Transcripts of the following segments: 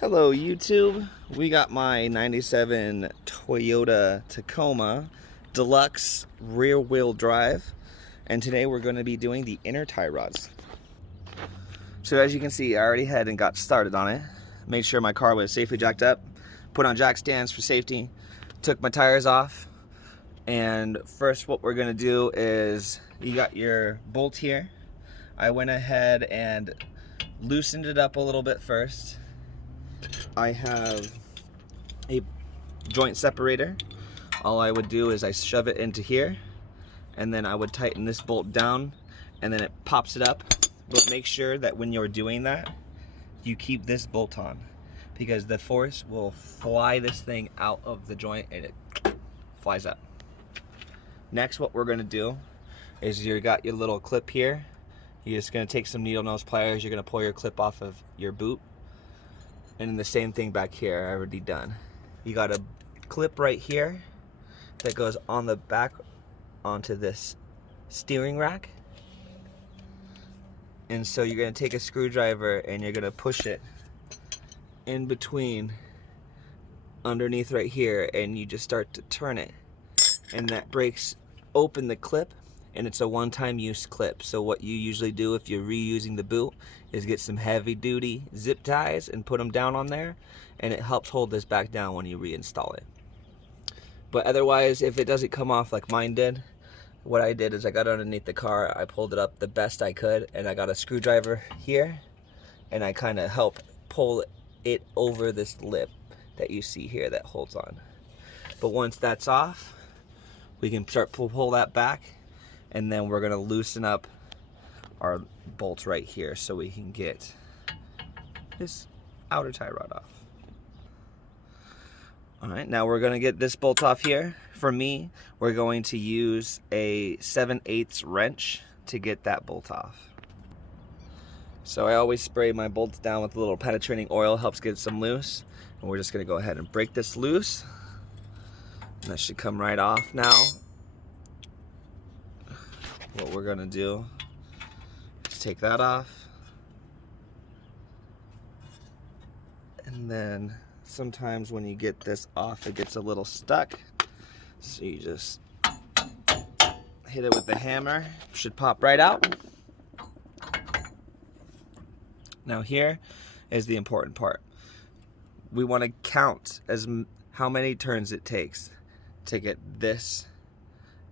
Hello YouTube, we got my 97 Toyota Tacoma Deluxe rear wheel drive, and today we're going to be doing the inner tie rods. So as you can see, I already had and got started on it. Made sure my car was safely jacked up, put on jack stands for safety, took my tires off, and first what we're going to do is, you got your bolt here. I went ahead and loosened it up a little bit first. I have a joint separator. All I would do is I shove it into here, and then I would tighten this bolt down, and then it pops it up. But make sure that when you're doing that, you keep this bolt on, because the force will fly this thing out of the joint and it flies up. Next, what we're going to do is, you got your little clip here. You're just going to take some needle nose pliers. You're going to pull your clip off of your boot. And then the same thing back here, I already done. You got a clip right here that goes on the back onto this steering rack. And so you're gonna take a screwdriver and you're gonna push it in between underneath right here, and you just start to turn it. And that breaks open the clip, and it's a one-time use clip. So what you usually do if you're reusing the boot is get some heavy duty zip ties and put them down on there, and it helps hold this back down when you reinstall it. But otherwise, if it doesn't come off like mine did, what I did is I got underneath the car, I pulled it up the best I could, and I got a screwdriver here, and I kind of help pull it over this lip that you see here that holds on. But once that's off, we can start pull that back, and then we're gonna loosen up our bolts right here so we can get this outer tie rod off. All right, now we're gonna get this bolt off here. For me, we're going to use a 7/8 wrench to get that bolt off. So I always spray my bolts down with a little penetrating oil, helps get some loose. And we're just gonna go ahead and break this loose. And that should come right off now. What we're gonna do is take that off, and then sometimes when you get this off, it gets a little stuck, so you just hit it with the hammer. It should pop right out. Now here is the important part. We want to count how many turns it takes to get this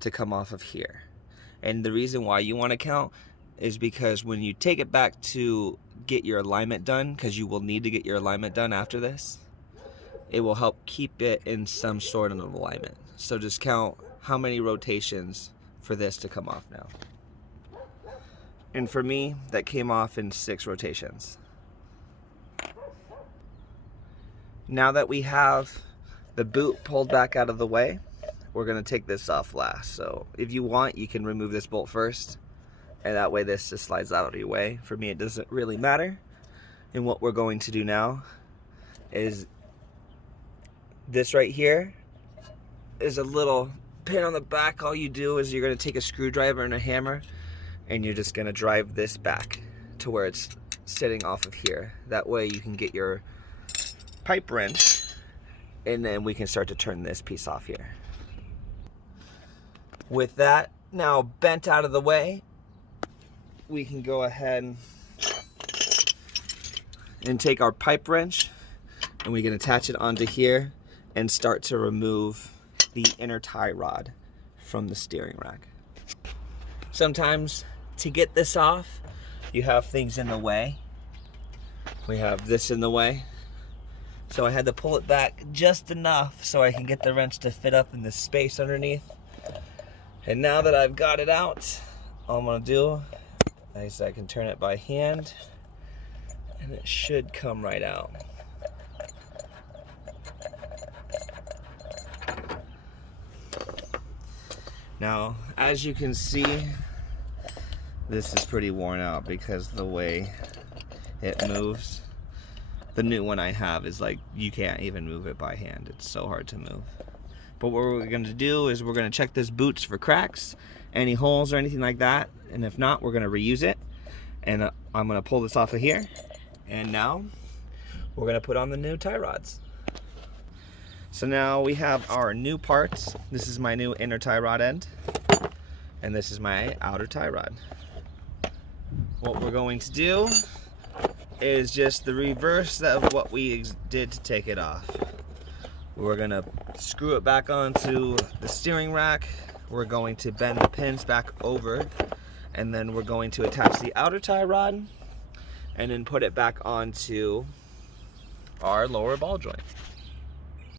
to come off of here. And the reason why you want to count is because when you take it back to get your alignment done, because you will need to get your alignment done after this, it will help keep it in some sort of alignment. So just count how many rotations for this to come off now. And for me, that came off in 6 rotations. Now that we have the boot pulled back out of the way, we're gonna take this off last. So if you want, you can remove this bolt first, and that way this just slides out of your way. For me, it doesn't really matter. And what we're going to do now is, this right here is a little pin on the back. All you do is you're gonna take a screwdriver and a hammer, and you're just gonna drive this back to where it's sitting off of here. That way you can get your pipe wrench, and then we can start to turn this piece off here. With that now bent out of the way, we can go ahead and take our pipe wrench, and we can attach it onto here and start to remove the inner tie rod from the steering rack. Sometimes to get this off, you have things in the way. We have this in the way. So I had to pull it back just enough so I can get the wrench to fit up in this space underneath. And now that I've got it out, all I'm gonna do is I can turn it by hand, and it should come right out. Now, as you can see, this is pretty worn out because the way it moves. The new one I have is like, you can't even move it by hand. It's so hard to move. But what we're going to do is we're going to check this boots for cracks, any holes or anything like that. And if not, we're going to reuse it. And I'm going to pull this off of here. And now we're gonna put on the new tie rods. So now we have our new parts. This is my new inner tie rod end, and this is my outer tie rod. What we're going to do is just the reverse of what we did to take it off. We're gonna screw it back onto the steering rack. We're going to bend the pins back over, and then we're going to attach the outer tie rod and then put it back onto our lower ball joint.